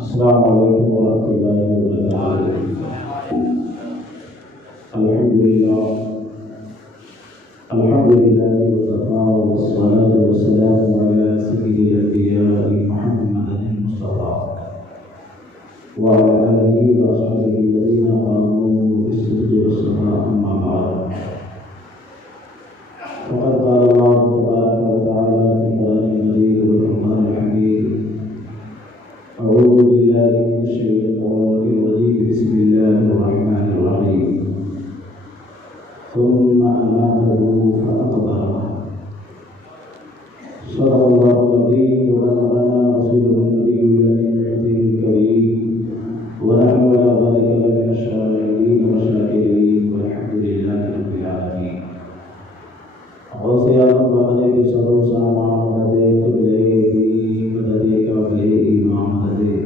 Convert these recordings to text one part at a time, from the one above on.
السلام علیکم ورحمۃ اللہ وبرکاتہ۔ الحمد للہ وکفیٰ والصلاة والسلام علی سید الانبیاء محمد المصطفیٰ وعلی آلہ وصحبہ الذین قاموا بالصدق والصفاء، اما بعد، فقد قال اللہ تبارک وتعالی فی القرآن المجید والفرقان الحمید: اعوذ باللہ من الشیطان الرجیم، بسم اللہ الرحمن الرحیم، ثم أماته فأقبره۔ صدق الله العظيم وبلغنا رسوله النبي الأمين الكريم، ونحن على ذلك لمن الشاهدين والشاكرين، والحمد لله رب العالمين۔ غوث اعظم بغدادی صدر سامع مدد قبلے مدد قبلے امام مدد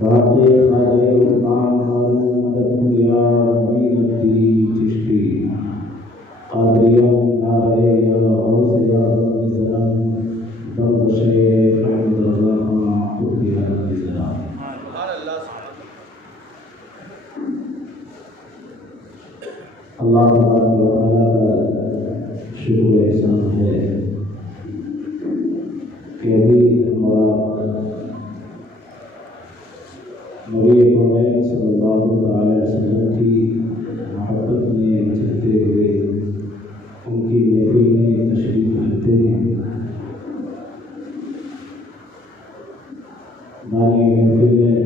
باقی خواجہ عثمان ہارون مدد یا معین الدین چشتی قادریہ نعرہ یا غوث اعظم نظام درد شیخ احمد رضا خان قطبی نظام۔ اللہ تبارک و تعالیٰ کا شکر احسان ہے کہ ابھی ہمارا نبی کریم صلی اللہ علیہ وسلم کی محبت میں چلتے ہوئے ان کی محفل میں تشریف رکھتے ہیں۔ دانی محفل میں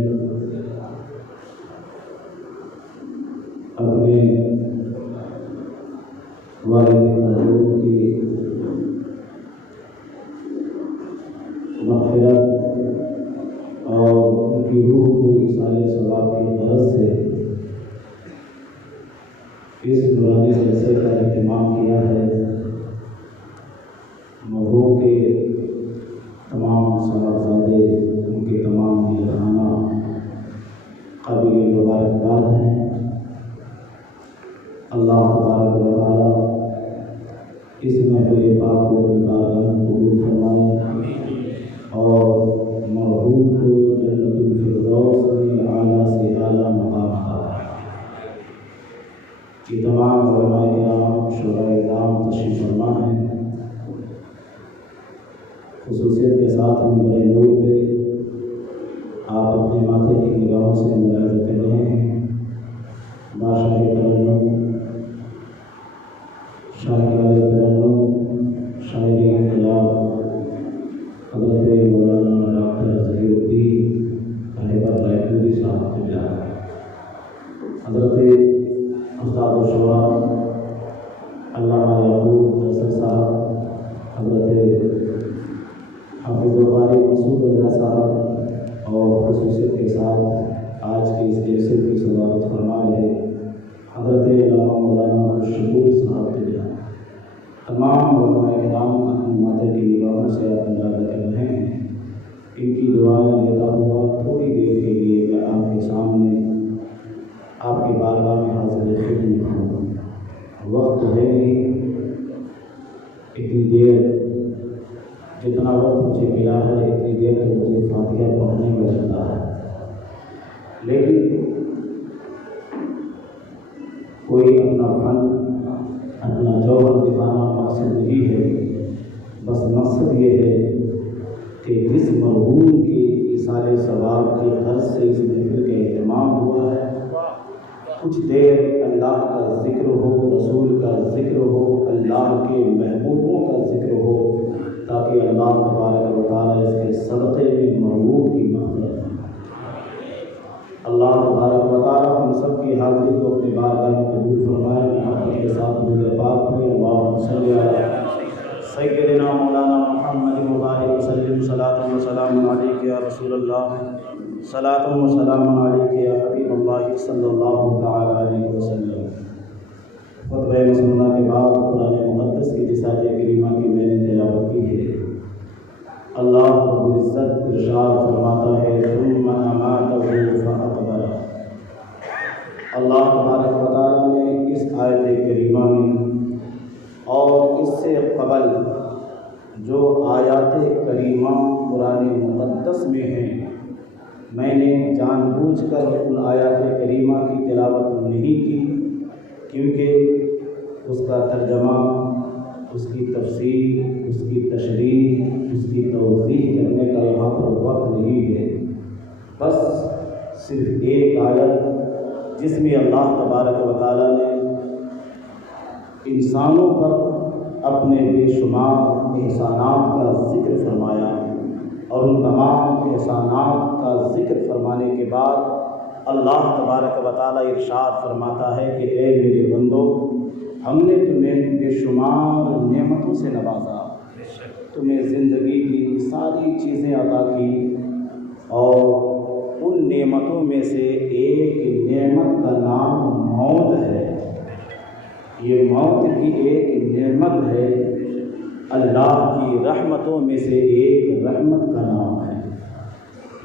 اپنے والد محبوب کی مغفرت اور ان کی روح کو ایصال ثواب کی غرض سے اس نورانی جلسے کا اہتمام کیا ہے۔ محبوب کے تمام صاحبزادے، ان کے تمام نیلخانہ قابل مبارکباد ہیں۔ اللہ تبارک و تعالیٰ اس محفل پاک کو اپنی بارگاہ میں قبول فرمائے اور مرحوم کو جنت الفردوس میں اعلیٰ سے اعلیٰ مقام عطا فرمائے۔ یہ تمام علماء کرام، شعراء کرام تشریف فرما ہیں۔ خصوصیت کے ساتھ ہم بڑے نور پہ آپ اپنے ماتھے کی نگاہوں سے ملاحظہ کر رہے ہیں۔ بادشاہ ترنم، شاعر ترنم، شاعر انقلاب حضرت مولانا ڈاکٹر ظہیر الدین رہبر رائے پوری صاحب کو جا رہا ہے۔ حضرت استاد الشعراء علامہ یعقوب نصر صاحب، حضرت حافظ القاری مسعود رضا صاحب اور خصوصیت کے ساتھ آج کے اس جلسے کی صدارت فرما رہے حضرت علامہ مولانا شکور صاحب کے جا، تمام علماء کرام اپنے ماتھے کی نگاہوں سے آپ اندازہ کر رہے ہیں۔ ان کی دعائیں لیتا ہوا تھوڑی دیر کے لیے میں آپ کے سامنے آپ کی بارگاہ میں حاضر خدمت ہوں۔ وقت ہے نہیں، اتنی دیر جتنا وقت مجھے ملا ہے اتنی دیر تو مجھے فاتحہ پڑھنے میں لگتا ہے، لیکن کوئی اپنا فن، اپنا جوہر دکھانا مقصد نہیں ہے۔ بس مقصد یہ ہے کہ جس مرحوم کی ایصال ثواب کی غرض سے اس محفل کا اہتمام ہوا ہے، کچھ دیر اللہ کا ذکر ہو، رسول کا ذکر ہو، اللہ کے محبوبوں کا ذکر ہو، تاکہ اللہ تبارک و تعالیٰ اس کے صدقے میں مرحوم کی مغفرت ہو۔ اللہ تبارک و تعالیٰ ہم سب کی حاضری کو اپنی بارگاہ میں قبول فرمائے۔ محبت کے ساتھ درود پاک میں اللہم صلی علی سیدنا مولانا محمد مبارک وسلم۔ صلاۃ و سلام علیک یا رسول اللہ، صلاۃ و سلام علیک یا حبیب اللہ صلی اللہ تعالی علیہ وسلم۔ خطبہ مسنونہ کے بعد قرآن مقدس کی جس آیت کریمہ کی میں نے تلاوت کی ہے، اللہ رب العزت ارشاد فرماتا ہے: ثم اماتہ فاقبرہ۔ اللہ تبارک و تعالیٰ نے اس آیت کریمہ میں اور اس سے قبل جو آیات کریمہ قرآن مقدس میں ہیں، میں نے جان بوجھ کر ان آیات کریمہ کی تلاوت نہیں کی، کیونکہ اس کا ترجمہ، اس کی تفسیر، اس کی تشریح، اس کی توضیح کرنے کا یہاں پر وقت نہیں ہے۔ بس صرف ایک آیت جس میں اللہ تبارک و تعالیٰ نے انسانوں پر اپنے بے شمار احسانات کا ذکر فرمایا، اور ان تمام احسانات کا ذکر فرمانے کے بعد اللہ تبارک و تعالیٰ ارشاد فرماتا ہے کہ اے میرے بندو، ہم نے تمہیں بے شمار نعمتوں سے نوازا، تمہیں زندگی کی ساری چیزیں عطا کی، اور ان نعمتوں میں سے ایک نعمت کا نام موت ہے۔ یہ موت کی ایک نعمت ہے، اللہ کی رحمتوں میں سے ایک رحمت کا نام ہے۔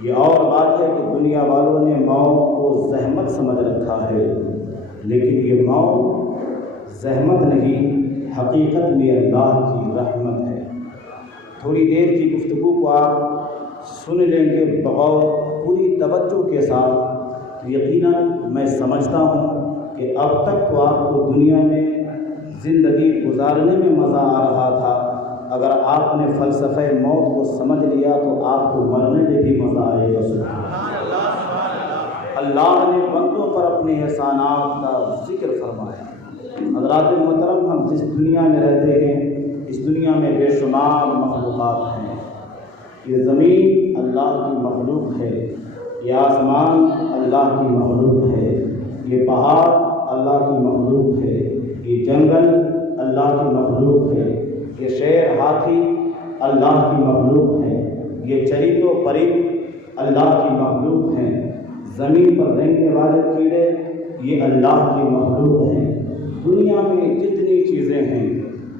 یہ اور بات ہے کہ دنیا والوں نے موت کو زحمت سمجھ رکھا ہے، لیکن یہ موت زحمت نہیں، حقیقت میں اللہ کی رحمت ہے۔ تھوڑی دیر کی گفتگو کو آپ سن لیں گے بغور پوری توجہ کے ساتھ، یقیناً میں سمجھتا ہوں کہ اب تک تو آپ کو دنیا میں زندگی گزارنے میں مزہ آ رہا تھا، اگر آپ نے فلسفہ موت کو سمجھ لیا تو آپ کو مرنے میں بھی مزہ آئے گا۔ اللہ نے بندوں پر اپنے احسانات کا ذکر فرمایا۔ حضرات محترم، ہم جس دنیا میں رہتے ہیں، اس دنیا میں بے شمار مخلوقات ہیں۔ یہ زمین اللہ کی مخلوق ہے، یہ آسمان اللہ کی مخلوق ہے، یہ پہاڑ اللہ کی مخلوق ہے، یہ جنگل اللہ کی مخلوق ہے، یہ شیر ہاتھی اللہ کی مخلوق ہے، یہ چرند و پرند اللہ کی مخلوق ہیں، زمین پر رہنے والے کیڑے یہ اللہ کی مخلوق ہیں۔ دنیا میں جتنی چیزیں ہیں،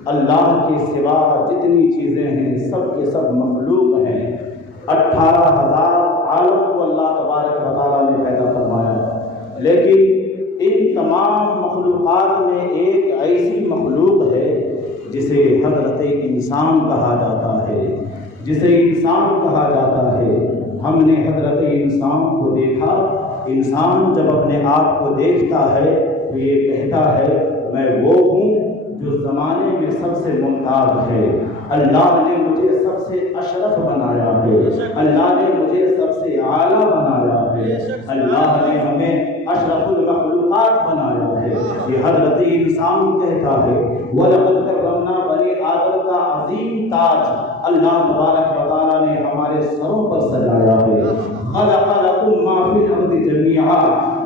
اللہ کے سوا جتنی چیزیں ہیں، سب کے سب مخلوق ہیں۔ 18,000 عالم کو اللہ تبارک و تعالیٰ نے پیدا فرمایا، لیکن ان تمام مخلوقات میں ایک ایسی مخلوق ہے جسے حضرت انسان کہا جاتا ہے، جسے انسان کہا جاتا ہے۔ ہم نے حضرت انسان کو دیکھا۔ انسان جب اپنے آپ کو دیکھتا ہے تو یہ کہتا ہے میں وہ ہوں جو زمانے میں سب سے ممتاز ہے، اللہ نے مجھے سب سے اشرف بنایا ہے، اللہ نے مجھے سب سے اعلیٰ بنایا ہے، اللہ نے ہمیں اشرف المخلوقات بنایا ہے۔ یہ حضرت انسان کہتا ہے۔ وَلَقَدْ كَرَّمْنَا بَنِي آدم کا عظیم تاج اللہ تبارک و تعالیٰ نے ہمارے سروں پر سجایا ہے۔ خَلَقَ لَكُم مَّا فِي الْأَرْضِ جَمِيعًا،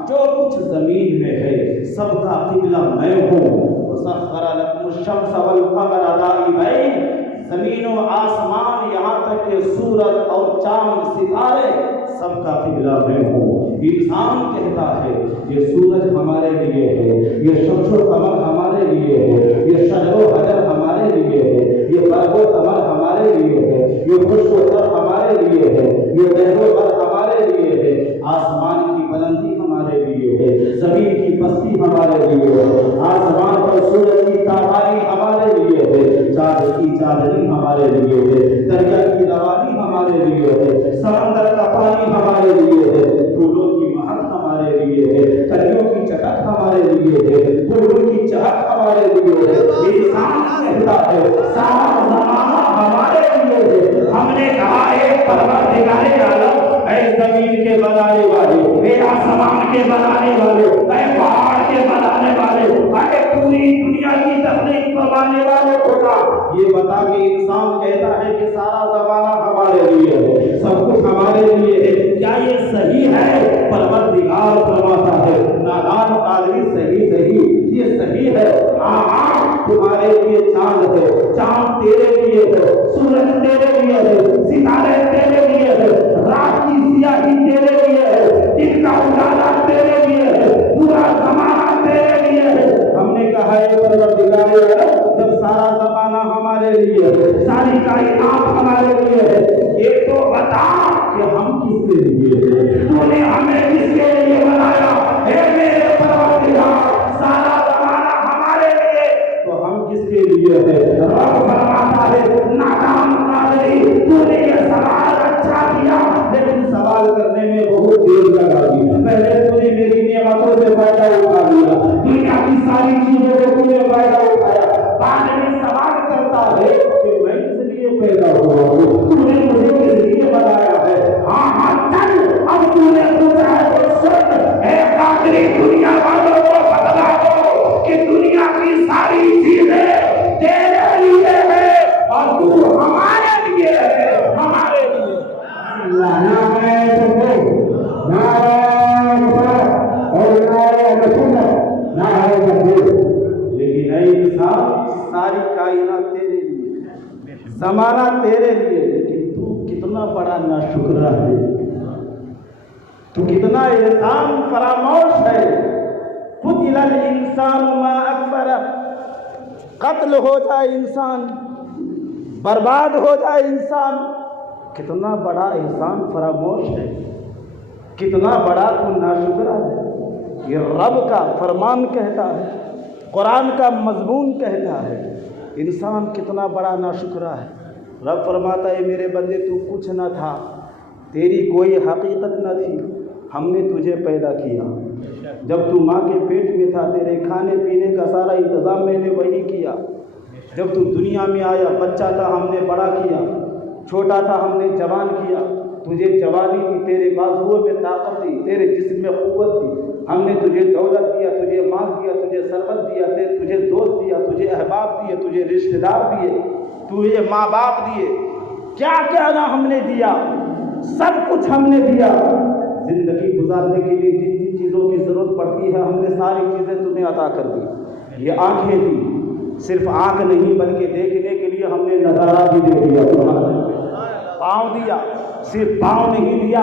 جو کچھ زمین میں ہے سب کا قبلہ میں ہوں۔ وَسَخَّرَ لَكُمُ الشَّمْسَ وَالْقَمَرَ دَائِبَيْنِ، زمین و آسمان یہاں تک کہ سورج اور چاند ستارے سب کا قبلہ میں ہوں۔ انسان کہتا ہے یہ سورج ہمارے لیے ہے، یہ شمس و قمر ہمارے لیے ہے، یہ شجر و حجر ہمارے لیے ہے، یہ برق و قمر ہمارے لیے ہے، یہ خشک و تر ہمارے لیے ہے، یہ بحر و بر ہمارے لیے ہے، آسمان کی بلندی ہمارے لیے ہے، زمین کی پستی ہمارے لیے ہے، آسمان پر سورج کی تابانی ہمارے لیے ہے، چاند کی چادری ہمارے لیے ہے، دریا کی روانی ہمارے لیے ہے، سمندر کا پانی ہمارے لیے ہے، پھولوں کی مہک ہمارے لیے ہے، کلیوں کی چٹک ہمارے لیے ہے، پھولوں کی چہک ہمارے لیے ہے۔ انسان کہتا ہے سارا زمانہ ہمارے لیے ہے۔ ہم نے کہا اے پروردگار عالم، اے زمین کے بنانے والے، اے آسمان کے بنانے والے، اے پہاڑ کے بنانے والے، اے پوری دنیا کی تخلیق فرمانے والے ہوتا، یہ بتا کہ انسان کہتا ہے کہ سارا زمانہ ہمارے لیے ہے، سب کچھ ہمارے لیے ہے، کیا یہ صحیح ہے؟ پروردگار فرماتا ہے نادان قادری صحیح یہ صحیح ہے۔ تمہارے لیے چاند ہے، چاند تیرے لیے ہے، سورج تیرے لیے ہے، ستارے تیرے لیے ہے، رات کی سیاہی تیرے لیے ہے، دن کا اجالا تیرے لیے ہے، پورا زمانہ تیرے لیے ہے۔ ہم نے کہا ہے پروردگار جب سارا زمانہ ہمارے لیے ہے، ساری کائنات ہمارے لیے ہے، یہ تو بتا کہ ہم کس کے لیے ہیں؟ تو نے ہمیں کس کے لیے بنایا؟ اے میرے پروردگار، سارا زمانہ ہمارے لیے تو ہم کس کے لیے ہے؟ رب فرماتا ہے نادان زمانہ تیرے لیے، لیکن تو کتنا بڑا ناشکرا ہے، تو کتنا احسان فراموش ہے۔ قتل الانسان ما اکفرہ، قتل ہو جائے انسان، برباد ہو جائے انسان، کتنا بڑا احسان فراموش ہے، کتنا بڑا تو ناشکرا ہے۔ یہ رب کا فرمان کہتا ہے، قرآن کا مضمون کہتا ہے، انسان کتنا بڑا ناشکرا ہے۔ رب فرماتا ہے میرے بندے تو کچھ نہ تھا، تیری کوئی حقیقت نہ تھی، ہم نے تجھے پیدا کیا، جب تو ماں کے پیٹ میں تھا تیرے کھانے پینے کا سارا انتظام میں نے وہی کیا، جب تو دنیا میں آیا بچہ تھا ہم نے بڑا کیا، چھوٹا تھا ہم نے جوان کیا، تجھے جوانی دی، تیرے بازوؤں میں طاقت دی، تیرے جسم میں قوت دی، ہم نے تجھے دولت دیا، تجھے مال دیا، تجھے سربت دیا، تجھے دوست دیا، تجھے احباب دیے، تجھے رشتہ دار دیے، تجھے ماں باپ دیے، کیا کیا نہ ہم نے دیا، سب کچھ ہم نے دیا۔ زندگی گزارنے کے لیے جن جن چیزوں کی ضرورت پڑتی ہے ہم نے ساری چیزیں تمہیں عطا کر دی۔ یہ آنکھیں دی، صرف آنکھ نہیں بلکہ دیکھنے کے لیے ہم نے نظارہ بھی دے دیا، پاؤں دیا، صرف پاؤں نہیں دیا،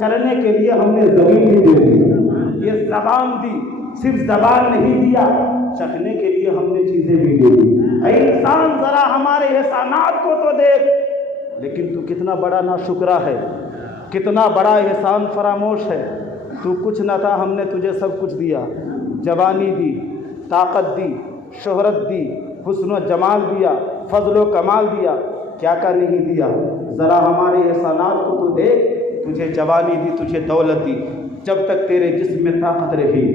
چلنے کے لیے ہم نے زمین بھی دے دی، یہ زبان دی، صرف زبان نہیں دیا، چکھنے کے لیے ہم نے چیزیں بھی دے دی۔ اے انسان ذرا ہمارے احسانات کو تو دیکھ، لیکن تو کتنا بڑا ناشکرا ہے، کتنا بڑا احسان فراموش ہے۔ تو کچھ نہ تھا، ہم نے تجھے سب کچھ دیا، جوانی دی، طاقت دی، شہرت دی، حسن و جمال دیا، فضل و کمال دیا، کیا کیا نہیں دیا، ذرا ہمارے احسانات کو تو دیکھ۔ تجھے جوانی دی، تجھے دولت دی، جب تک تیرے جسم میں طاقت رہی،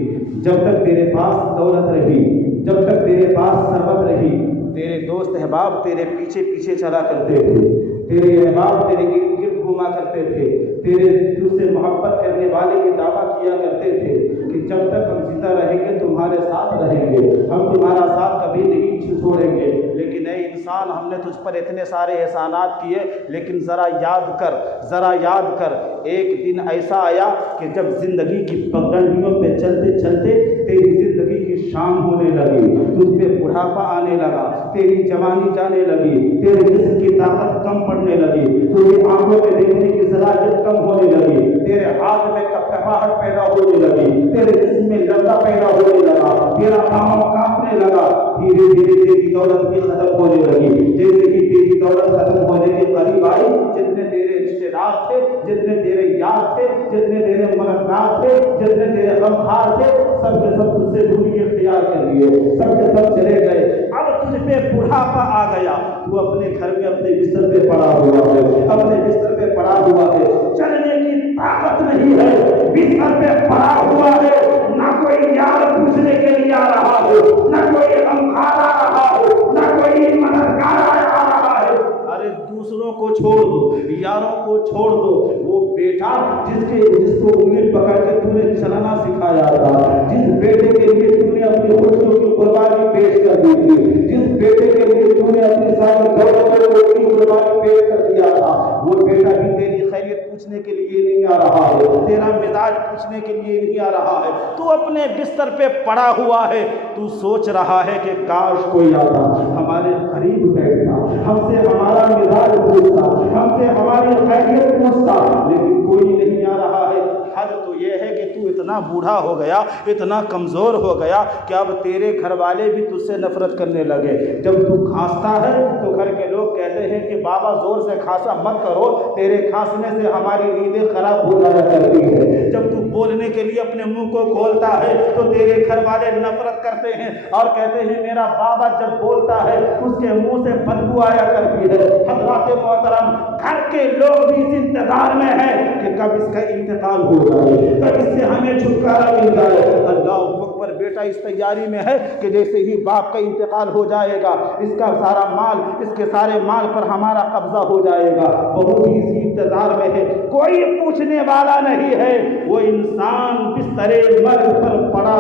جب تک تیرے پاس دولت رہی، جب تک تیرے پاس ثروت رہی، تیرے دوست احباب تیرے پیچھے پیچھے چلا کرتے تھے، تیرے احباب تیرے ارد گرد گھوما کرتے تھے، تیرے تجھ سے محبت کرنے والے یہ دعویٰ کیا کرتے تھے کہ جب تک ہم زندہ رہیں گے تمہارے ساتھ رہیں گے، ہم تمہارا ساتھ کبھی نہیں چھوڑیں گے۔ لیکن اے انسان، ہم نے تجھ پر اتنے سارے احسانات کیے، لیکن ذرا یاد کر، ذرا یاد کر، ایک دن ایسا آیا کہ جب زندگی کی پگڈنڈیوں پہ چلتے چلتے تیری زندگی کی شام ہونے لگی، تجھ پہ بڑھاپا آنے لگا، تیری جوانی جانے لگی، تیرے جسم کی طاقت کم پڑنے لگی، تیری آنکھوں میں دیکھنے کی صلاحیت کم ہونے لگی، تیرے ہاتھ میں کپکپاہٹ پیدا ہونے لگی، تیرے جسم میں لرزہ پیدا ہونے لگا، تیرا پاؤں کانپنے لگا، دھیرے دھیرے تیری دولت بھی ختم ہونے لگی۔ جیسے ہی تیری دولت ختم ہونے کے قریب آئی، جتنے تیرے رشتے دار تھے، جتنے تیرے یار تھے، جتنے تیرے مددگار تھے، جتنے تیرے غمخوار تھے، سب کے سب تجھ سے دوری اختیار کر لیے، سب کے سب چلے گئے۔ اب تجھ پہ بڑھاپا آ گیا، تو اپنے گھر میں اپنے بستر پہ پڑا ہوا ہے، اپنے بستر پہ پڑا ہوا ہے، چلنے کی طاقت نہیں ہے، بستر پہ پڑا ہوا ہے، نہ کوئی یار پوچھنے کے لیے آ رہا ہے، نہ کوئی غمخوار آ رہا ہے، نہ کوئی مددگار آ رہا ہے۔ ارے دوسروں کو چھوڑ دو، یاروں کو چھوڑ دو، وہ بیٹا جس کو انگلی پکڑ کے تو نے چلانا سکھایا تھا، جس بیٹے کے لیے تو نے اپنی خوشیوں کی قربانی پیش کر دی تھی، جس بیٹے کے لیے تو نے اپنی ساری دولت کی قربانی پیش کر دیا تھا، وہ بیٹا بھی تیری خیریت پوچھنے کے لیے نہیں آ رہا ہے، تیرا مزاج پوچھنے کے لیے نہیں آ رہا ہے، تو اپنے بستر پہ پڑا ہوا ہے، تو سوچ رہا ہے کہ کاش کوئی آتا، ہمارے قریب بیٹھتا، ہم سے ہمارا مزاج پوچھتا، ہم سے ہماری خیریت پوچھتا، لیکن کوئی نہیں آ رہا ہے۔ حد تو یہ ہے کہ تو اتنا بوڑھا ہو گیا، اتنا کمزور ہو گیا کہ اب تیرے گھر والے بھی تجھ سے نفرت کرنے لگے۔ جب تو کھانستا ہے تو گھر کے لوگ کہتے ہیں کہ بابا زور سے کھانسا مت کرو، تیرے کھانسنے سے ہماری نیندیں خراب ہو جایا کرتی ہے۔ جب تو بولنے کے لیے اپنے منہ کو کھولتا ہے تو تیرے گھر والے نفرت کرتے ہیں اور کہتے ہیں میرا بابا جب بولتا ہے اس کے منہ سے بدبو آیا کرتی ہے۔ حضرات محترم، گھر کے لوگ بھی اس انتظار میں ہیں کہ کب اس کا انتقال ہو جائے، کب اس سے ہمیں چھٹکارا مل جائے۔ اللہ اکبر، بیٹا اس تیاری میں ہے کہ جیسے ہی باپ کا انتقال ہو جائے گا، اس کا سارا مال، اس کے سارے مال پر ہمارا قبضہ ہو جائے گا۔ بہو بھی اسی انتظار میں ہے، کوئی پوچھنے والا نہیں ہے۔ وہ انسان بستر مرگ پر پڑا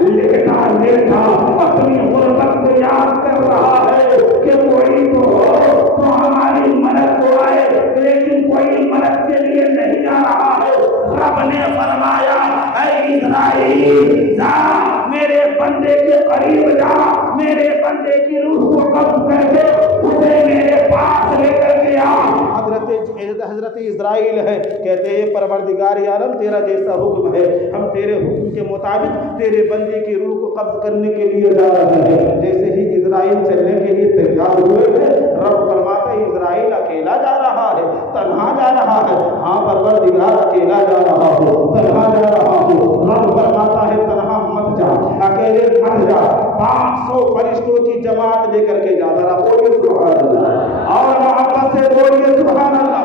لیٹا لیٹا اپنی غربت کو یاد کر رہا ہے کہ کوئی تو ہو تو ہماری مدد کو آئے، لیکن کوئی مدد کے لیے نہیں آ رہا ہے۔ رب نے فرمایا اے اسرائیل، جا میرے بندے کے قریب جا، میرے بندے کی روح کو قبض کر کے اسے میرے پاس اسرائیل ہے، کہتے ہیں پروردگار عالم تیرا جیسا حکم ہے، ہم تیرے حکم کے مطابق تیرے بندے کی روح کو قبض کرنے کے لیے جا رہے ہیں۔ جیسے ہی اسرائیل چلنے کے لیے تیار ہوئے ہیں، رب فرماتا ہے اسرائیل اکیلا جا رہا ہے، تنہا جا رہا ہے۔ ہاں پروردگار اکیلا جا رہا ہو، تنہا جا رہا ہو، رب فرماتا ہے تنہا مت جا، اکیلے مت جا، 500 فرشتوں کی جماعت لے کر کے جا رہا۔ بولیے سبحان اللہ، اور محبت سے بولیے سبحان اللہ۔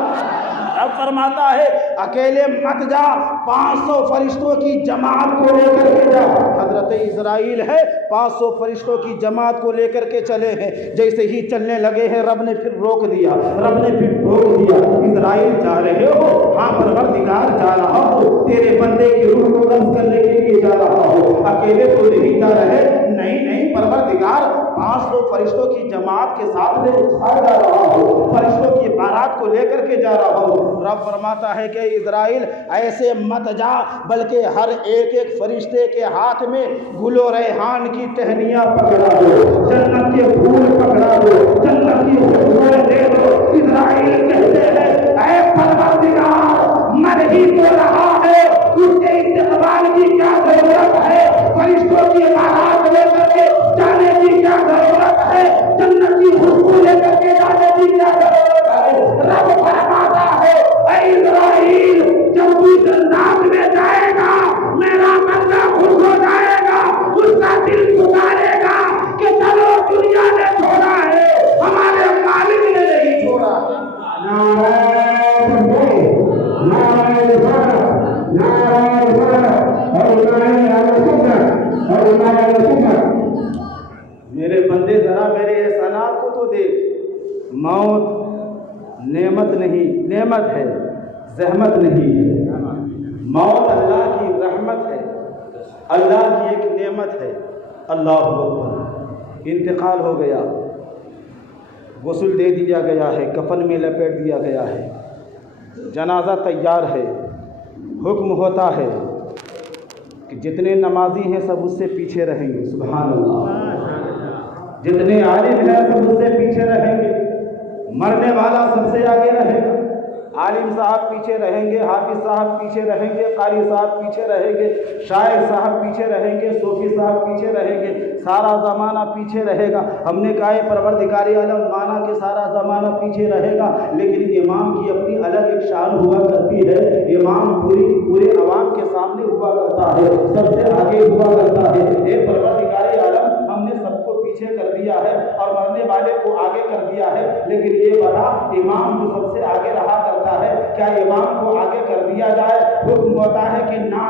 رب فرماتا ہے اکیلے مت جا، 500 فرشتوں کی جماعت کو لے کر کے جا۔ حضرت اسرائیل ہے 500 فرشتوں کی جماعت کو لے کر کے چلے ہیں، جیسے ہی چلنے لگے ہیں رب نے پھر روک دیا، رب نے پھر روک دیا۔ اسرائیل جا رہے ہو، ہاں پروردگار جا رہا ہو، تیرے بندے کی روح کو قبض کرنے کے لیے جا رہا ہو، اکیلے تو نہیں جا رہے، نہیں نہیں پروردگار 500 فرشتوں کی جماعت کے ساتھ لے جا رہا ہو، فرشتوں کی بارات کو لے کر کے جا رہا ہو۔ رب فرماتا ہے کہ اسرائیل ایسے مت جا، بلکہ ہر ایک ایک فرشتے کے ہاتھ میں گل و ریحان کی ٹہنیاں پکڑا دو، جنت کے پھول پکڑا دو، جنت کی خوشبوئیں دے دو۔ اسرائیل کہتے ہیں اے پروردگار مر ہی تو رہا ہے، اس کے استقبال کی کیا ضرورت ہے، فرشتوں کی بارات لے کر کے جانے کی کیا ضرورت ہے، جنت کی خوشبو لے کر کے جانے کی کیا ضرورت ہے۔ رب فرماتا ہے اے اسرائیل جب تو جنات میں جائے گا میرا بندہ خوش ہو جائے گا، اس کا دل پکارے گا کہ چلو دنیا نے چھوڑا ہے ہمارے مالک نے نہیں چھوڑا۔ میرے بندے ذرا میرے احسانات کو تو دیکھ، موت نعمت نہیں، نعمت ہے، زحمت نہیں ہے۔ موت اللہ کی رحمت ہے، اللہ کی ایک نعمت ہے۔ اللہ اکبر، انتقال ہو گیا، غسل دے دیا گیا ہے، کفن میں لپیٹ دیا گیا ہے، جنازہ تیار ہے، حکم ہوتا ہے کہ جتنے نمازی ہیں سب اس سے پیچھے رہیں گے، سبحان اللہ، جتنے عالم ہیں سب اس سے پیچھے رہیں گے، مرنے والا سب سے آگے رہے گا، عالم صاحب پیچھے رہیں گے، حافظ صاحب پیچھے رہیں گے، قاری صاحب پیچھے رہیں گے، شاعر صاحب پیچھے رہیں گے، صوفی صاحب پیچھے رہیں گے، سارا زمانہ پیچھے رہے گا۔ ہم نے کہا ہے پروردگار عالم مانا کہ سارا زمانہ پیچھے رہے گا، لیکن امام کی اپنی الگ ایک شان ہوا کرتی ہے، امام پورے عوام کے سامنے ہوا کرتا ہے، سب سے آگے ہوا کرتا ہے۔ اے پروردگار عالم ہم نے سب کو پیچھے کر دیا ہے اور مرنے والے کو آگے کر دیا ہے، لیکن یہ بتا امام جو سب سے آگے رہا کرتا ہے کیا امام کو آگے کر دیا جائے؟ حکم ہوتا ہے کہ نا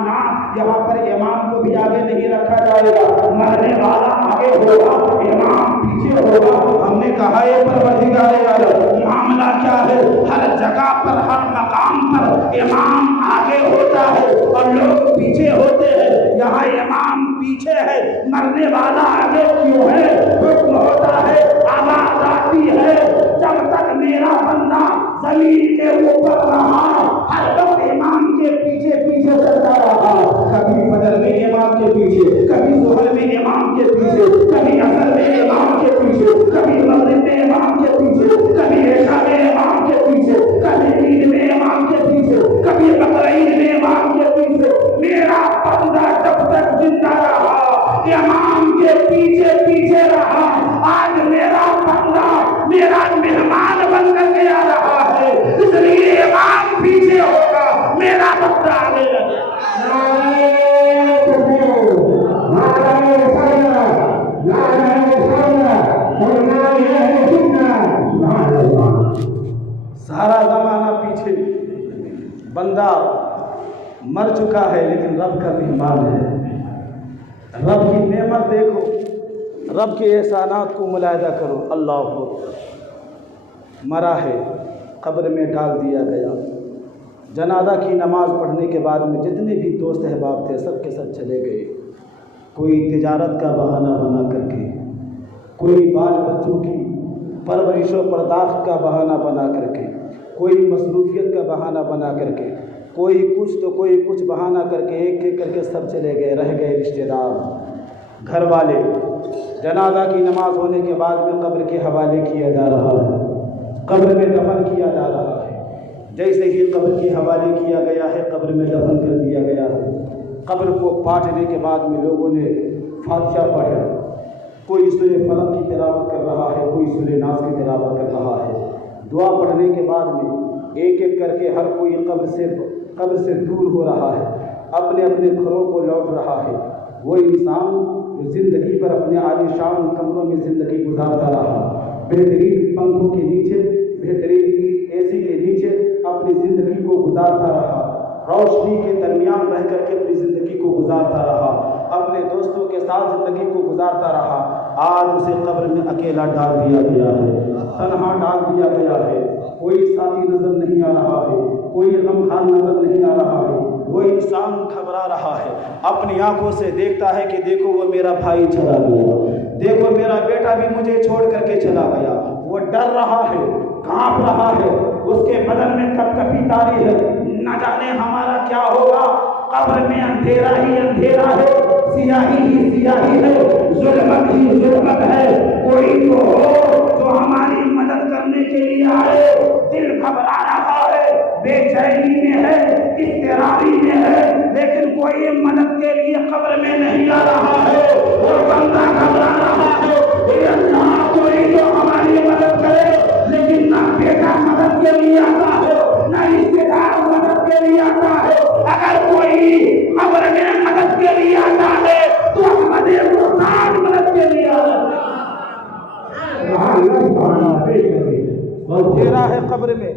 یہاں پر امام کو بھی آگے نہیں رکھا جائے گا، مرنے والا آگے ہوگا، امام پیچھے ہوگا۔ ہم نے کہا ہے پروردگار عالم معاملہ کیا ہے؟ ہر جگہ پر ہر مقام پر امام آگے ہوتا ہے اور لوگ پیچھے ہوتے ہیں، یہاں امام پیچھے ہے، مرنے والا آگے کیوں ہے؟ حکم ہوتا ہے، آواز آتی ہے جب تک میرا بندہ زمین کے اوپر رہا ہر وقت امام کے پیچھے پیچھے چلتا رہا، کبھی فجر میں امام کے پیچھے، کبھی ظہر میں امام کے پیچھے، کبھی عصر میں امام کے پیچھے، کبھی مغرب میں امام کے پیچھے، کبھی عشاء میں امام کے پیچھے، کبھی عید میں امام کے پیچھے، کبھی بقرعید میں امام کے پیچھے۔ میرا بندہ جب تک زندہ رہا امام کے پیچھے پیچھے رہا، آج میرا بندہ میرا مہمان بن کر کے آ رہا ہے، اس لیے امام پیچھے ہوگا، میرا بندہ آگے لگے۔ سارا زمانہ پیچھے، بندہ مر چکا ہے لیکن رب کا مہمان ہے۔ رب کی نعمت دیکھو، رب کے احسانات کو ملاحظہ کرو۔ اللہ اکبر، مرا ہے، قبر میں ڈال دیا گیا، جنازہ کی نماز پڑھنے کے بعد میں جتنے بھی دوست احباب تھے سب کے سب چلے گئے، کوئی تجارت کا بہانہ بنا کر کے، کوئی بال بچوں کی پرورش و پرداخت کا بہانہ بنا کر کے، کوئی مصروفیت کا بہانہ بنا کر کے، کوئی کچھ تو کوئی کچھ بہانہ کر کے، ایک ایک کر کے سب چلے گئے، رہ گئے رشتہ دار، گھر والے۔ جنازہ کی نماز ہونے کے بعد میں قبر کے حوالے کیا جا رہا ہے، قبر میں دفن کیا جا رہا ہے۔ جیسے ہی قبر کے حوالے کیا گیا ہے، قبر میں دفن کر دیا گیا ہے۔ قبر کو پاٹنے کے بعد میں لوگوں نے فاتحہ پڑھا، کوئی سورہ فلق کی تلاوت کر رہا ہے، کوئی سورہ ناس کی تلاوت کر رہا ہے۔ دعا پڑھنے کے بعد میں ایک ایک کر کے ہر کوئی قبر سے دور ہو رہا ہے، اپنے اپنے گھروں کو لوٹ رہا ہے۔ وہ انسان جو زندگی پر اپنے عالیشان کمروں میں زندگی گزارتا رہا، بہترین پنکھوں کے نیچے، بہترین اے سی کے نیچے اپنی زندگی کو گزارتا رہا، روشنی کے درمیان رہ کر کے اپنی زندگی کو گزارتا رہا، اپنے دوستوں کے ساتھ زندگی کو گزارتا رہا، آج اسے قبر میں اکیلا ڈال دیا گیا ہے، تنہا ڈال دیا گیا ہے، کوئی ساتھی نظر نہیں آ رہا ہے، کوئی غمخوار نظر نہیں آ رہا ہے۔ وہ انسان گھبرا رہا ہے، اپنی آنکھوں سے دیکھتا ہے کہ دیکھو وہ میرا بھائی چلا گیا، دیکھو میرا بیٹا بھی مجھے چھوڑ کر کے چلا گیا۔ وہ ڈر رہا ہے، کانپ رہا ہے، اس کے بدن میں کپ کپی تاری ہے، نہ جانے ہمارا کیا ہوگا۔ قبر میں اندھیرا ہی اندھیرا ہے، سیاہی ہی سیاہی ہے، ظلمت ہی ظلمت ہے۔ کوئی تو ہو جو ہماری مدد کرنے کے لیے آئے۔ دل گھبرا رہا ہے، بے چینی میں ہے، اضطرابی میں ہے، لیکن کوئی مدد کے لیے قبر میں نہیں آ رہا ہے۔ وہ بندہ گھبرا رہا ہے، اے اللہ کوئی تو ہماری مدد کرے، لیکن نہ بیٹا مدد کے لیے آتا ہے، نہ رشتے دار مدد کے لیے آتا ہے۔ اگر کوئی قبر میں مدد کے لیے آتا ہے تو احمد مرتضیٰ مدد کے لیے آتا ہے۔ اندھیرا ہے قبر میں،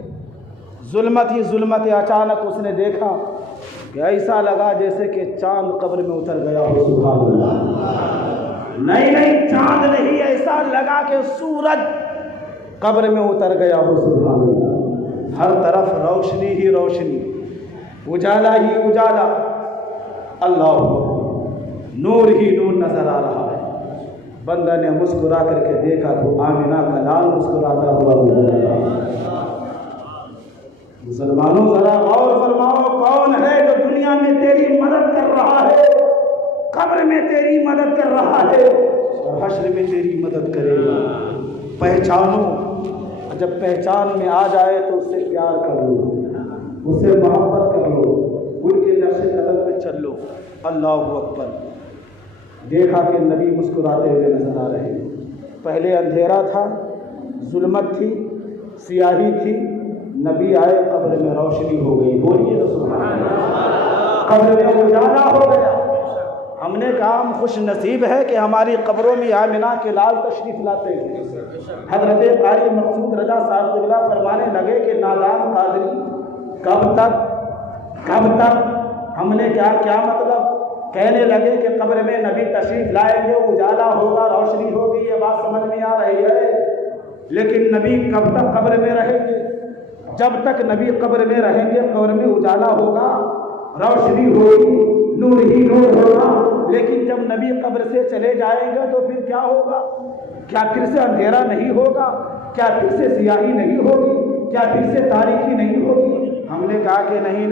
ظلمت ہی ظلمت ہے۔ اچانک اس نے دیکھا کہ ایسا لگا جیسے کہ چاند قبر میں اتر گیا ہو۔ سبحان اللہ، نہیں چاند نہیں، ایسا لگا کہ سورج قبر میں اتر گیا ہو۔ سبحان اللہ، ہر طرف روشنی ہی روشنی، اجالا ہی اجالا، اللہ نور ہی نور نظر آ رہا ہے۔ بندہ نے مسکرا کر کے دیکھا تو آمنہ کا لال مسکراتا ہوا نظر آ رہا۔ مسلمانوں ذرا غور فرماؤ، کون ہے جو دنیا میں تیری مدد کر رہا ہے، قبر میں تیری مدد کر رہا ہے اور حشر میں تیری مدد کرے گا؟ پہچانو، جب پہچان میں آ جائے تو اس سے پیار کر لو، اس سے محبت کر لو، ان کے نقش قدم پہ چل لو۔ اللہ اکبر۔ دیکھا کہ نبی مسکراتے ہوئے نظر آ رہے ہیں۔ پہلے اندھیرا تھا، ظلمت تھی، سیاہی تھی، نبی آئے، قبر میں روشنی ہو گئی۔ بولیے تو سبحان اللہ، قبر میں اجالا ہو گیا۔ ہم نے کہا ہم خوش نصیب ہے کہ ہماری قبروں میں آمنہ کے لال تشریف لاتے ہیں۔ حضرت قاری مقصود رضا صاحب قبلہ فرمانے لگے کہ نادان قادری کب تک ہم نے کیا مطلب؟ کہنے لگے کہ قبر میں نبی تشریف لائیں گے، اجالا ہوگا، روشنی ہوگی، یہ بات سمجھ میں آ رہی ہے، لیکن نبی کب تک قبر میں رہیں گے؟ جب تک نبی قبر میں رہیں گے قبر میں اجالا ہوگا، روشنی ہوگی، نور ہی نور ہوگا، لیکن جب نبی قبر سے چلے جائیں گے تو پھر کیا ہوگا؟ کیا پھر سے اندھیرا نہیں ہوگا؟ کیا پھر سے سیاہی نہیں ہوگی؟ کیا پھر سے تاریکی نہیں ہوگی؟ ہم نے کہا کہ نہیں،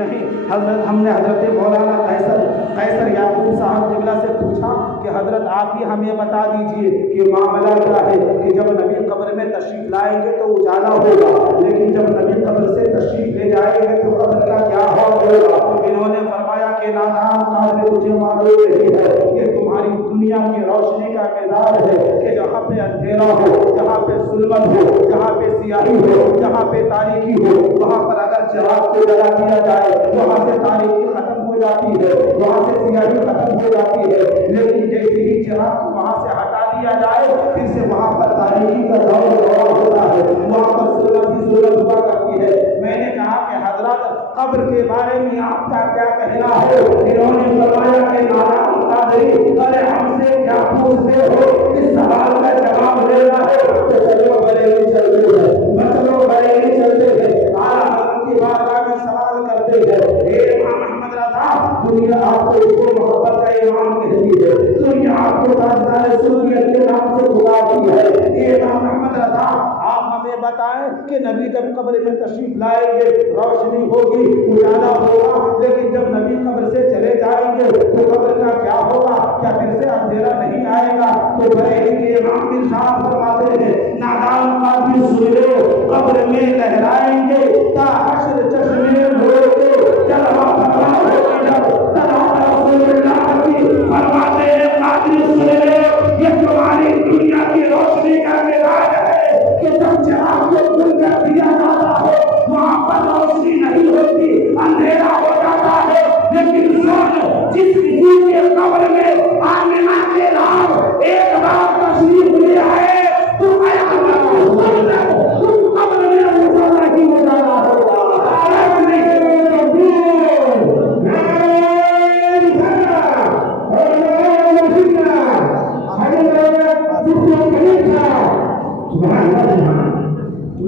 ہم نے حضرت مولانا قیصر یعقوب صاحب قبلہ سے پوچھا کہ حضرت آپ ہی ہمیں بتا دیجئے کہ معاملہ کیا ہے کہ جب نبی قبر میں تشریف لائیں گے تو اجالا ہوگا، لیکن جب نبی قبر سے تشریف لے جائیں گے تو قبر کا کیا حال ہوگا؟ انہوں نے فرمایا کہ نادان قادری مجھے معلوم نہیں ہے، یہ تمہاری دنیا کی روشنی کا مزاج ہے کہ جہاں پہ اندھیرا ہو، جہاں پہ ظلمت ہو، جہاں پہ سیاہی ہو، جہاں پہ تاریکی ہو، وہاں پر اگر چراغ کو جلا دیا جائے وہاں سے تاریکی ختم ہو جاتی ہے، وہاں سے سیاہی ختم ہو جاتی ہے، لیکن جیسے ہی چراغ کو وہاں سے ہٹا دیا جائے پھر سے وہاں پر تاریکی کا دور ہوتا ہے، وہاں پر ظلمت ہی ظلمت ہوا کرتی ہے۔ میں نے کہا کہ حضرت قبر کے بارے میں آپ کا کیا کہنا ہے؟ انہوں نے فرمایا کہ نادان قادری، ارے ہم سے کیا پوچھتے ہو؟ اس سوال کا جواب دینا ہے تو چلو بریلی چلتے ہیں، مطلب بریلی چلتے ہیں، اعلیٰ حضرت کی بارگاہ میں سوال کرتے ہیں، اے امام احمد رضا، دنیا آپ کو اس کو محبت کا امام کہتی ہے، دنیا آپ کو تاجدار سنیت کے نام سے بلاتی ہے، اے امام احمد رضا آپ ہمیں بتائیں کہ نبی جب قبر میں تشریف لائیں گے روشنی ہوگی، اجالا ہوگا، لیکن جب نبی قبر سے چلے جائیں گے تو قبر کا کیا ہوگا؟ کیا پھر سے اندھیرا نہیں آئے گا؟ تو بریلی کے امام ارشاد فرماتے ہیں، نادان قادری سن لو، قبر میں لہرائیں گے تا حشر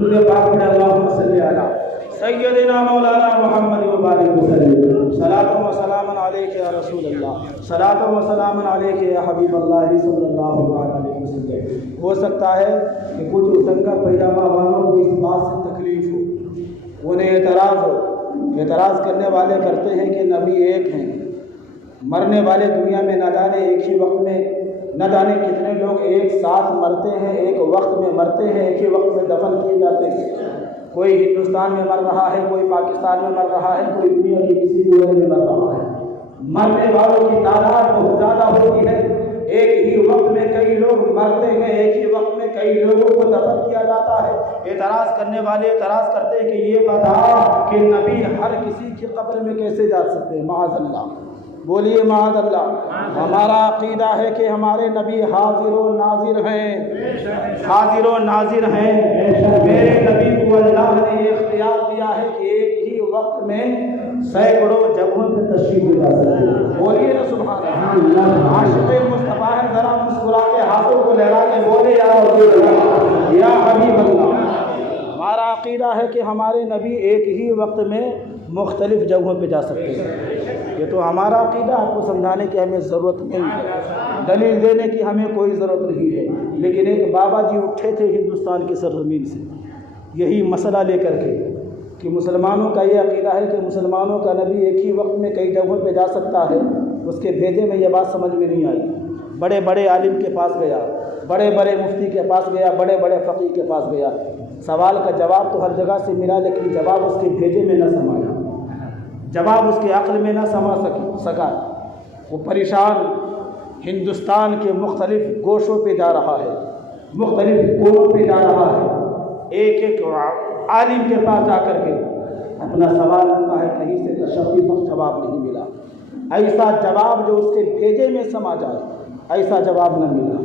درود پاک پڑھ اللہم صلی علی سیدنا مولانا محمد و بارک وسلم صلاۃ و سلام علیک یا رسول اللہ صلاۃ و سلام علیک یا حبیب اللہ صلی اللہ علیہ وسلم۔ ہو سکتا ہے کہ کچھ اتنگا پیجامہ والوں کو اس بات سے تکلیف ہو، انہیں اعتراض کرنے والے کرتے ہیں کہ نبی ایک ہیں، مرنے والے دنیا میں نہ جانے ایک ہی وقت میں نہ جانے کتنے لوگ ایک ساتھ مرتے ہیں، ایک وقت میں مرتے ہیں، ایک ہی وقت میں دفن کیے جاتے ہیں۔ کوئی ہندوستان میں مر رہا ہے، کوئی پاکستان میں مر رہا ہے، کوئی دنیا کے کسی کونے میں مر رہا ہے۔ مرنے والوں کی تعداد بہت زیادہ ہوتی ہے، ایک ہی وقت میں کئی لوگ مرتے ہیں، ایک ہی وقت میں کئی لوگوں کو دفن کیا جاتا ہے۔ اعتراض کرنے والے اعتراض کرتے ہیں کہ یہ بتا کہ نبی ہر کسی کی قبر میں کیسے جا سکتے ہیں؟ معاذ اللہ، بولیے معاذ اللہ۔ ہمارا عقیدہ ہے کہ ہمارے نبی حاضر و ناظر ہیں، حاضر و ناظر ہیں۔ میرے نبی کو اللہ نے اختیار دیا ہے کہ ایک ہی وقت میں سینکڑوں جگہوں پہ تشریف لے جا سکتے ہیں۔ بولیے نا سبحان اللہ۔ عاشق مصطفیٰ ہے، ذرا مسکرا کے ہاتھوں کو لہرا کے بولے یا رسول اللہ یا حبیب اللہ۔ ہمارا عقیدہ ہے کہ ہمارے نبی ایک ہی وقت میں مختلف جگہوں پہ جا سکتے ہیں۔ یہ تو ہمارا عقیدہ، آپ کو سمجھانے کی ہمیں ضرورت نہیں ہے، دلیل دینے کی ہمیں کوئی ضرورت نہیں ہے۔ لیکن ایک بابا جی اٹھے تھے ہندوستان کی سرزمین سے یہی مسئلہ لے کر کے کہ مسلمانوں کا یہ عقیدہ ہے کہ مسلمانوں کا نبی ایک ہی وقت میں کئی جگہوں پہ جا سکتا ہے۔ اس کے بھیجے میں یہ بات سمجھ میں نہیں آئی۔ بڑے بڑے عالم کے پاس گیا، بڑے بڑے مفتی کے پاس گیا، بڑے بڑے فقیہ کے پاس گیا، سوال کا جواب تو ہر جگہ سے ملا، لیکن جواب اس کے بھیجے میں نہ سمایا، جواب اس کے عقل میں نہ سما سکا۔ وہ پریشان ہندوستان کے مختلف گوشوں پہ جا رہا ہے، مختلف کوڑوں پہ جا رہا ہے، ایک ایک عالم کے پاس جا کر کے اپنا سوال رکھتا ہے، کہیں سے تشفی بخش جواب نہیں ملا۔ ایسا جواب جو اس کے بھیجے میں سما جائے، ایسا جواب نہ ملا۔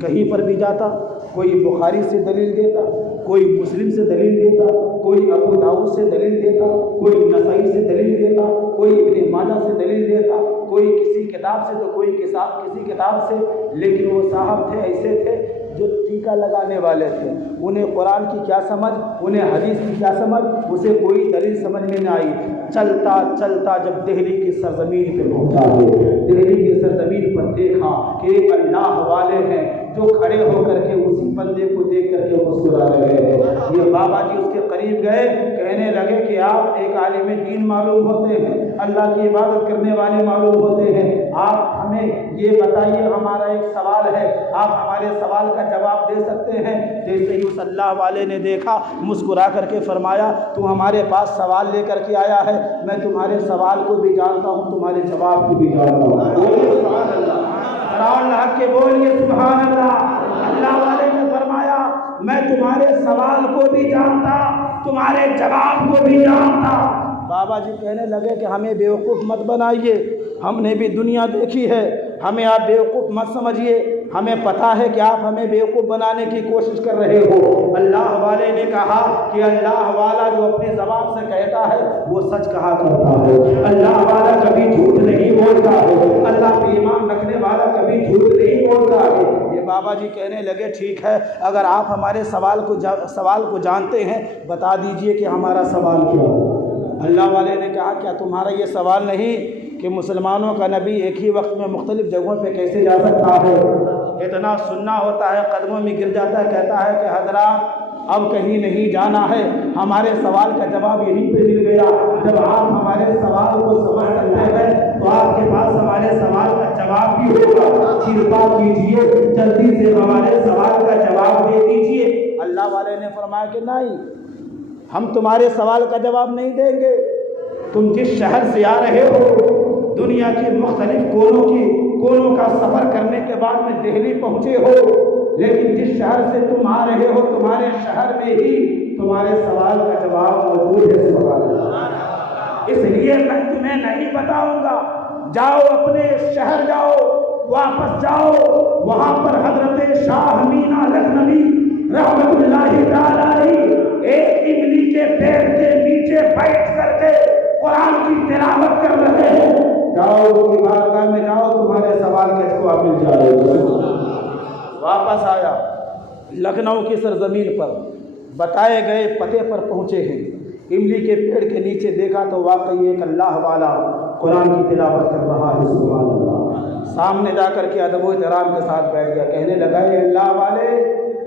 کہیں پر بھی جاتا، کوئی بخاری سے دلیل دیتا، کوئی مسلم سے دلیل دیتا، کوئی ابو داؤد سے دلیل دیتا، کوئی نسائی سے دلیل دیتا، کوئی ابن ماجہ سے دلیل دیتا، کوئی کسی کتاب سے تو کوئی کسی کتاب سے۔ لیکن وہ صاحب تھے، ایسے تھے جو ٹیکا لگانے والے تھے، انہیں قرآن کی کیا سمجھ، انہیں حدیث کی کیا سمجھ، اسے کوئی دلیل سمجھ میں نہ آئی۔ چلتا چلتا جب دہلی کی سرزمین پہ پہنچا ہے، دہلی کی سرزمین پر دیکھا کہ ایک اللہ والے ہیں جو کھڑے ہو کر کے اسی بندے کو دیکھ کر کے مسکرا رہے ہیں۔ یہ بابا جی اس کے قریب گئے، کہنے لگے کہ آپ ایک عالم دین معلوم ہوتے ہیں، اللہ کی عبادت کرنے والے معلوم ہوتے ہیں، آپ ہمیں یہ بتائیے، ہمارا ایک سوال ہے، آپ ہمارے سوال کا جواب دے سکتے ہیں؟ جیسے ہی اس اللہ والے نے دیکھا، مسکرا کر کے فرمایا، تو ہمارے پاس سوال لے کر کے آیا ہے، میں تمہارے سوال کو بھی جانتا ہوں، تمہارے جواب کو بھی جانتا ہوں۔ سبحان اللہ، اللہ کے بولیے سبحان اللہ۔ اللہ والے نے فرمایا، میں تمہارے سوال کو بھی جانتا، تمہارے جواب کو بھی جانتا۔ بابا جی کہنے لگے کہ ہمیں بیوقوف مت بنائیے، ہم نے بھی دنیا دیکھی ہے، ہمیں آپ بیوقوف مت سمجھیے، ہمیں پتہ ہے کہ آپ ہمیں بیوقوف بنانے کی کوشش کر رہے ہو۔ اللہ والے نے کہا کہ اللہ والا جو اپنی زبان سے کہتا ہے وہ سچ کہا کرتا ہے، اللہ والا کبھی جھوٹ نہیں بولتا ہے، اللہ پہ ایمان رکھنے والا کبھی جھوٹ نہیں بولتا ہے۔ یہ بابا جی کہنے لگے ٹھیک ہے، اگر آپ ہمارے سوال کو جانتے ہیں بتا دیجئے کہ ہمارا سوال کیا ہے۔ اللہ والے نے کہا کیا تمہارا یہ سوال نہیں کہ مسلمانوں کا نبی ایک ہی وقت میں مختلف جگہوں پہ کیسے جا سکتا ہے؟ اتنا سننا ہوتا ہے، قدموں میں گر جاتا ہے، کہتا ہے کہ حضرات اب کہیں نہیں جانا ہے، ہمارے سوال کا جواب یہیں پہ مل گیا۔ جب آپ ہمارے سوال کو سمجھ سکتے ہیں تو آپ کے پاس ہمارے سوال کا جواب بھی ہوگا، کرپا کیجیے جلدی سے ہمارے سوال کا جواب دے دیجیے۔ اللہ والے نے فرمایا کہ نہیں، ہم تمہارے سوال کا جواب نہیں دیں گے۔ تم جس شہر سے آ رہے ہو، دنیا کے مختلف کونوں کا سفر کرنے کے بعد میں دہلی پہنچے ہو، لیکن جس شہر سے تم آ رہے ہو تمہارے شہر میں ہی تمہارے سوال کا جواب موجود ہے۔ سبحان اللہ۔ اس لیے میں تمہیں نہیں بتاؤں گا، جاؤ اپنے شہر جاؤ، واپس جاؤ، وہاں پر حضرت شاہ امین لکھنوی رحمت اللہ تعالیٰ علیہ ایک املی کے پیڑ کے نیچے بیٹھ کر کے قرآن کی تلاوت کر رہے ہیں، جاؤ ان کی بارگاہ میں جاؤ، تمہارے سوال کا جواب مل جائے گا۔ واپس آیا لکھنؤ کی سرزمین پر، بتائے گئے پتے پر پہنچے ہیں۔ املی کے پیڑ کے نیچے دیکھا تو واقعی ایک اللہ والا قرآن کی تلاوت کر رہا ہے، سبحان اللہ۔ سامنے جا کر کے ادب و احترام کے ساتھ بیٹھ گیا، کہنے لگا اے اللہ والے،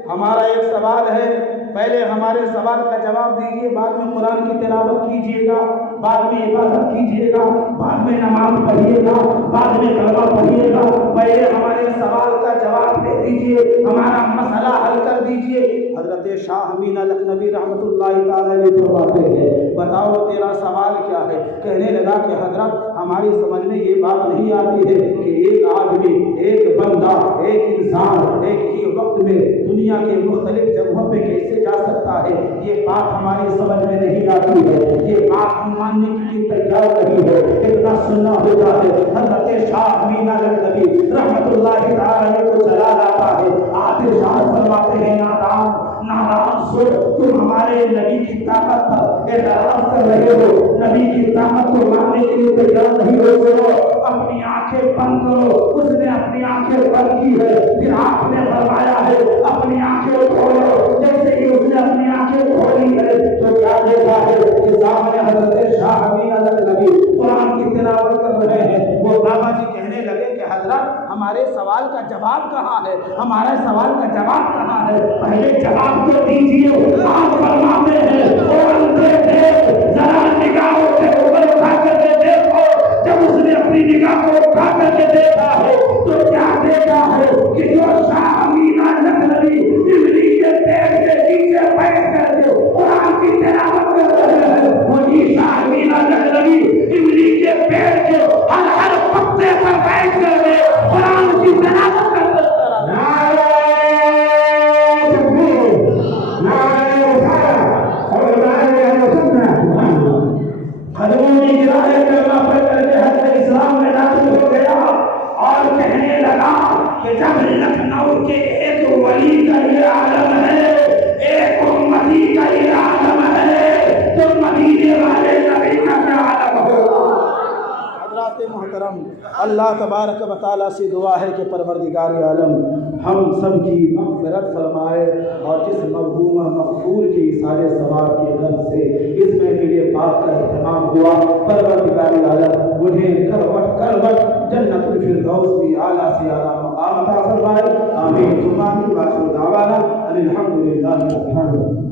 ہمارا ایک سوال ہے، پہلے ہمارے سوال کا جواب دیجیے، بعد میں قرآن کی تلاوت کیجیے گا، بعد میں عبادت کیجیے گا، بعد میں نماز پڑھیے گا، بعد میں کلمہ پڑھیے گا، پہلے ہمارے سوال کا جواب دے دیجیے، ہمارا مسئلہ حل کر دیجیے۔ حضرت شاہ امین لکھنوی رحمۃ اللہ تعالی علیہ فرماتے ہیں بتاؤ تیرا سوال کیا ہے؟ کہنے لگا کہ حضرت ہماری سمجھ میں یہ بات نہیں آتی ہے کہ ایک آدمی، ایک بندہ، ایک انسان ایک ہی وقت میں دنیا کے مختلف جگہوں پہ کیسے جا سکتا ہے، یہ بات ہماری سمجھ میں نہیں آتی ہے، یہ بات ہم ماننے کے لیے تیار نہیں ہے، اتنا سننا ہوتا ہے۔ حضرت شاہ امین لکھنوی رحمۃ اللہ تعالی علیہ کو چلا جاتا ہے، آخر شاہ فرماتے ہیں نادان سو تم ہمارے نبی کی طاقت پر اعتراض کر رہے ہو، نبی کی طاقت کو ماننے کے لیے تیار نہیں ہو، کرو اپنی آنکھیں بند کرو۔ اس نے اپنی آنکھیں بند کی ہے، پھر آپ نے فرمایا ہے اپنی آنکھیں کھولو، جیسے کہ اس نے اپنی آنکھیں کھولی ہے تو کیا دیکھا ہے کہ سامنے حضرت شاہ امین لکھنوی قرآن کی تلاوت کر رہے ہیں۔ وہ بابا جی کہنے لگے کہ حضرت ہمارے سوال کا جواب کہاں ہے، ہمارے سوال کا جواب کہاں ہے، پہلے جواب تو دیجیے۔ آپ فرماتے ہیں اور اندھے تھے، ذرا نگاہوں سے اوپر اٹھا کر کے دیکھو۔ جب اس نے اپنی نگاہ کو اٹھا کر کے دیکھا ہے تو کیا دیکھا ہے کہ جو شاہ امین لکھنوی املی کے پیڑ کے نیچے بیٹھ کر کے قرآن کی تلاوت کر رہے ہیں، وہی شاہ امین لکھنوی املی کے پیڑ کے ہر پتے پر بیٹھ کر کے قرآن کی تلاوت کر رہے ہیں۔ قدموں کی گرائے کلمہ پڑھ کر کے حضرت اسلام میں داخل ہو گیا اور کہنے لگا کہ جب لکھنؤ کے ایک ولی کا یہ عالم ہے، ایک امتی کا یہ عالم ہے، تو مدینے والے نبی کا کیا عالم ہوگا؟ حضرات محترم، اللہ تبارک و تعالیٰ سے دعا ہے کہ پروردگار عالم ہم سب کی مغفرت فرمائے، اور جس مرحوم مغفور کی سارے ثواب کے در سے اس محفل پاک کا اہتمام ہوا، پروردگار عالم انہیں کروٹ کروٹ جنت الفردوس بھی اعلیٰ سے اعلیٰ مقام عطا فرمائے، آمین ثم آمین۔ وآخر دعوانا ان الحمد للہ رب العالمین۔